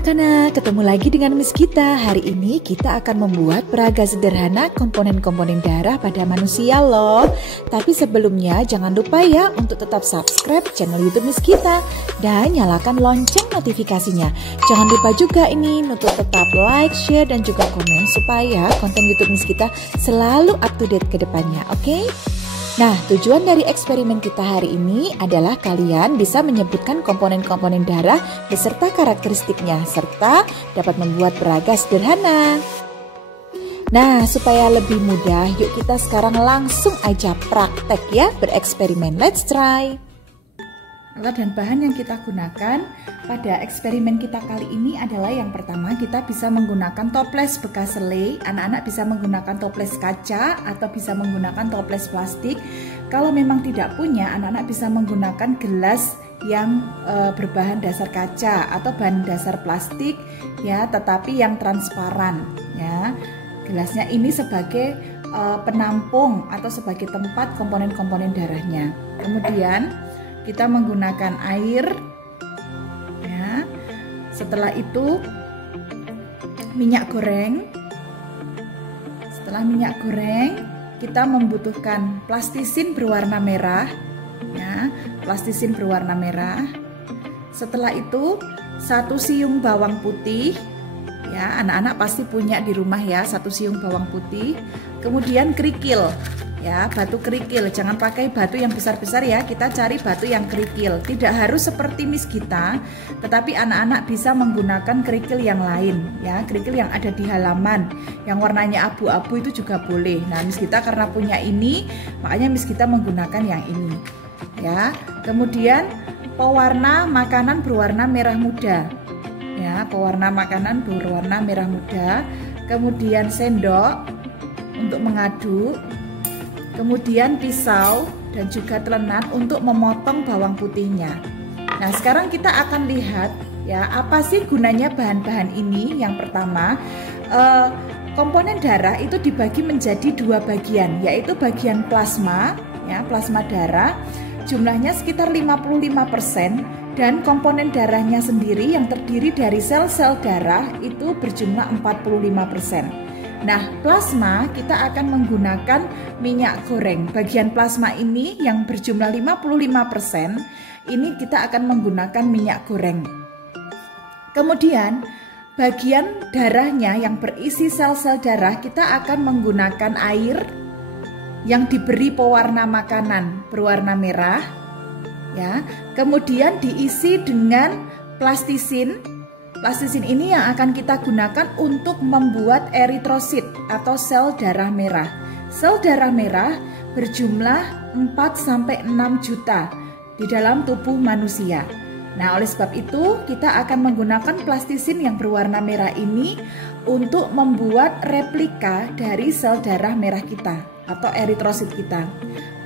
anak-anak, ketemu lagi dengan Miss Gita. Hari ini kita akan membuat peraga sederhana komponen-komponen darah pada manusia loh. Tapi sebelumnya jangan lupa ya untuk tetap subscribe channel YouTube Miss Gita dan nyalakan lonceng notifikasinya. Jangan lupa juga ini untuk tetap like, share dan juga komen supaya konten YouTube Miss Gita selalu up to date ke depannya, oke? Nah, tujuan dari eksperimen kita hari ini adalah kalian bisa menyebutkan komponen-komponen darah beserta karakteristiknya, serta dapat membuat peraga sederhana. Nah, supaya lebih mudah, yuk kita sekarang langsung aja praktek ya, bereksperimen. Let's try! Alat dan bahan yang kita gunakan pada eksperimen kita kali ini adalah yang pertama, kita bisa menggunakan toples bekas selai. Anak-anak bisa menggunakan toples kaca atau bisa menggunakan toples plastik. Kalau memang tidak punya, anak-anak bisa menggunakan gelas yang berbahan dasar kaca atau bahan dasar plastik ya, tetapi yang transparan ya. Gelasnya ini sebagai penampung atau sebagai tempat komponen-komponen darahnya. Kemudian kita menggunakan air ya. Setelah itu minyak goreng. Setelah minyak goreng, kita membutuhkan plastisin berwarna merah ya, plastisin berwarna merah. Setelah itu 1 siung bawang putih ya, anak-anak pasti punya di rumah ya, 1 siung bawang putih. Kemudian kerikil ya, batu kerikil, jangan pakai batu yang besar-besar ya, kita cari batu yang kerikil. Tidak harus seperti Miss Gita, tetapi anak-anak bisa menggunakan kerikil yang lain ya, kerikil yang ada di halaman, yang warnanya abu-abu itu juga boleh. Nah, Miss Gita karena punya ini, makanya Miss Gita menggunakan yang ini ya. Kemudian pewarna makanan berwarna merah muda ya, pewarna makanan berwarna merah muda. Kemudian sendok untuk mengaduk. Kemudian pisau dan juga telenan untuk memotong bawang putihnya. Nah, sekarang kita akan lihat ya, apa sih gunanya bahan-bahan ini. Yang pertama, komponen darah itu dibagi menjadi 2 bagian, yaitu bagian plasma ya, plasma darah, jumlahnya sekitar 55%, dan komponen darahnya sendiri yang terdiri dari sel-sel darah itu berjumlah 45%. Nah, plasma kita akan menggunakan minyak goreng. Bagian plasma ini yang berjumlah 55%, ini kita akan menggunakan minyak goreng. Kemudian, bagian darahnya yang berisi sel-sel darah, kita akan menggunakan air yang diberi pewarna makanan berwarna merah ya. Kemudian diisi dengan plastisin. Plastisin ini yang akan kita gunakan untuk membuat eritrosit atau sel darah merah. Sel darah merah berjumlah 4-6 juta di dalam tubuh manusia. Nah, oleh sebab itu kita akan menggunakan plastisin yang berwarna merah ini untuk membuat replika dari sel darah merah kita atau eritrosit kita.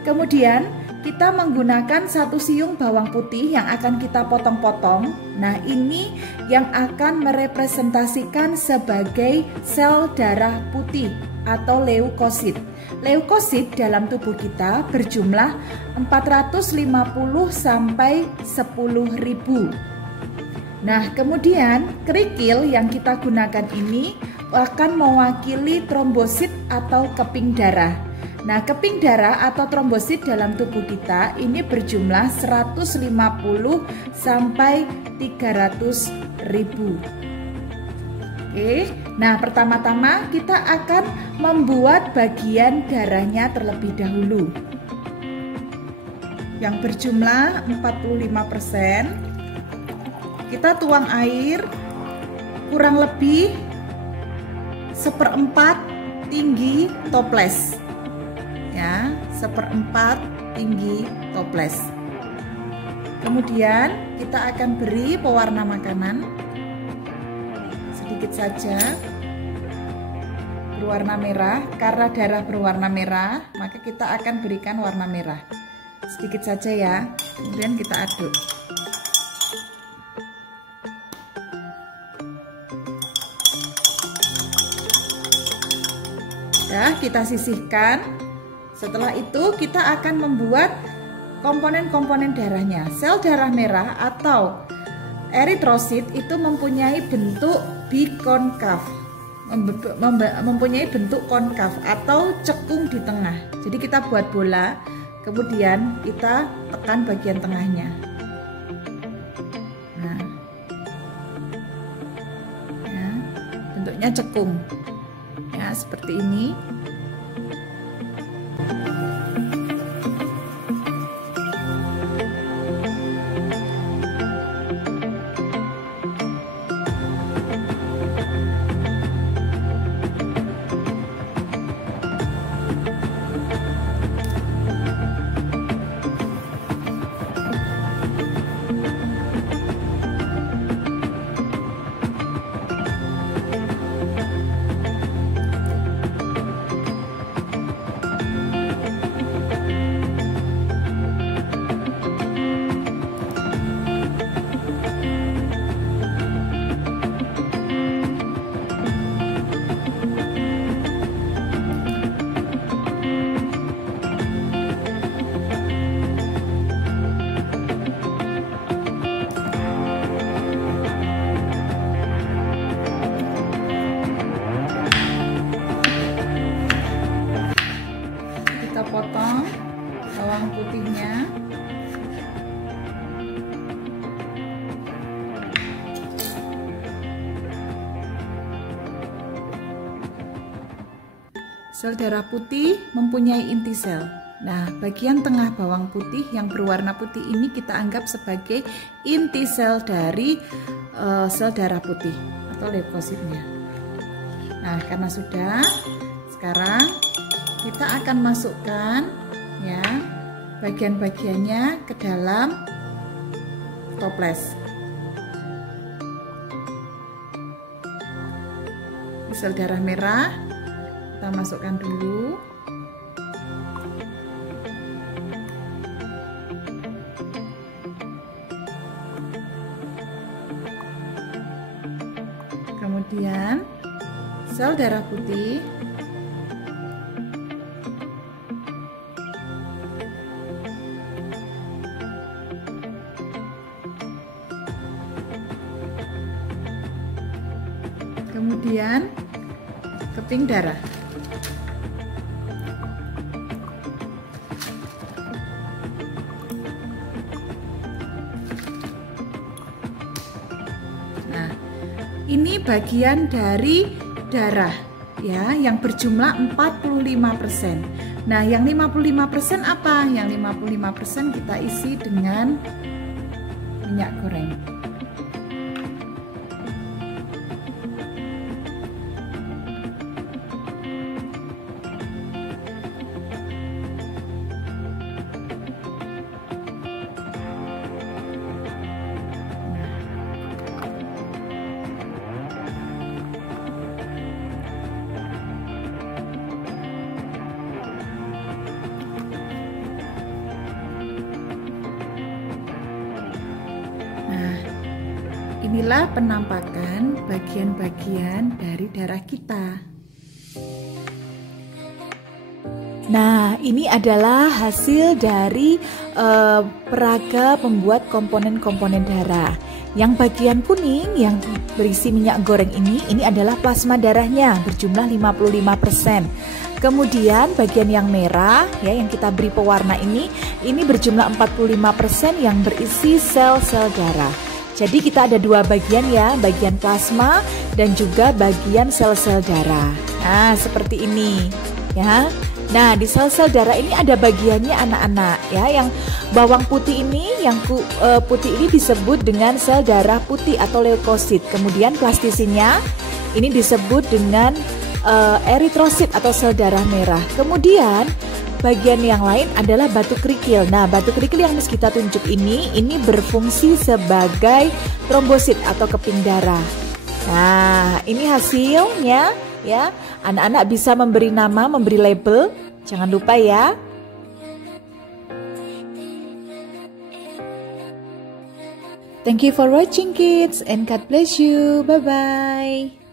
Kemudian kita menggunakan 1 siung bawang putih yang akan kita potong-potong. Nah, ini yang akan merepresentasikan sebagai sel darah putih atau leukosit. Leukosit dalam tubuh kita berjumlah 450 sampai 10.000. Nah, kemudian kerikil yang kita gunakan ini akan mewakili trombosit atau keping darah. Nah, keping darah atau trombosit dalam tubuh kita ini berjumlah 150 sampai 300.000. Oke, nah pertama-tama kita akan membuat bagian darahnya terlebih dahulu yang berjumlah 45%. Kita tuang air kurang lebih 1/4 tinggi toples ya, 1/4 tinggi toples. Kemudian kita akan beri pewarna makanan sedikit saja berwarna merah. Karena darah berwarna merah, maka kita akan berikan warna merah sedikit saja ya. Kemudian kita aduk. Ya, kita sisihkan. Setelah itu kita akan membuat komponen-komponen darahnya. Sel darah merah atau eritrosit itu mempunyai bentuk bikonkav, mempunyai bentuk konkav atau cekung di tengah. Jadi kita buat bola, kemudian kita tekan bagian tengahnya. Nah, ya, bentuknya cekung, ya seperti ini. Kita potong bawang putihnya. Sel darah putih mempunyai inti sel. Nah, bagian tengah bawang putih yang berwarna putih ini kita anggap sebagai inti sel dari sel darah putih atau leukositnya. Nah, karena sudah, sekarang kita akan masukkan ya bagian-bagiannya ke dalam toples. Sel darah merah kita masukkan dulu. Kemudian sel darah putih. Kemudian keping darah. Nah, ini bagian dari darah ya yang berjumlah 45%. Nah, yang 55% apa? Yang 55% kita isi dengan minyak goreng. Inilah penampakan bagian-bagian dari darah kita. Nah, ini adalah hasil dari peraga pembuat komponen-komponen darah. Yang bagian kuning yang berisi minyak goreng ini adalah plasma darahnya berjumlah 55%. Kemudian bagian yang merah ya yang kita beri pewarna ini berjumlah 45% yang berisi sel-sel darah. Jadi kita ada dua bagian ya, bagian plasma dan juga bagian sel-sel darah. Nah, seperti ini ya. Nah, di sel-sel darah ini ada bagiannya anak-anak ya, yang bawang putih ini, yang putih ini disebut dengan sel darah putih atau leukosit. Kemudian plastisinya ini disebut dengan eritrosit atau sel darah merah. Kemudian bagian yang lain adalah batu kerikil. Nah, batu kerikil yang kita tunjuk ini berfungsi sebagai trombosit atau keping darah. Nah, ini hasilnya ya. Anak-anak bisa memberi nama, memberi label. Jangan lupa ya. Thank you for watching kids and God bless you. Bye-bye.